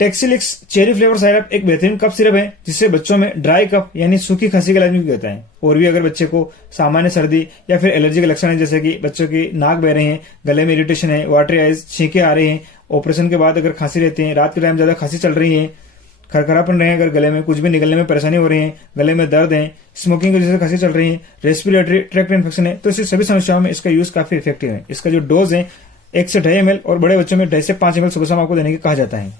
टेक्सिलिक्स cherry flavour syrup एक बेहतरीन cough syrup है जिससे बच्चों में ड्राई कफ यानी सूखी खांसी का इलाज भी होता है। और भी अगर बच्चे को सामान्य सर्दी या फिर एलर्जी के लक्षण है, जैसे कि बच्चों की नाक बह रहे हैं, गले में इरिटेशन है, वाटरी आइज, छींके आ रहे हैं, ऑपरेशन के बाद अगर खांसी रहती है, रात के टाइम ज्यादा खांसी चल रही है, खरखरापन रहे हैं, अगर गले में कुछ भी निकलने में परेशानी हो रही है, गले में दर्द है, स्मोकिंग की वजह से खांसी चल रही है, रेस्पिरेटरी ट्रैक्ट इन्फेक्शन है, तो ऐसी सभी समस्याओं में इसका यूज काफी इफेक्टिव है। इसका जो डोज है 1 से 2.5 ml और बड़े बच्चों में 2.5 से 5 ml सुबह शाम आपको देने की कहा जाता है।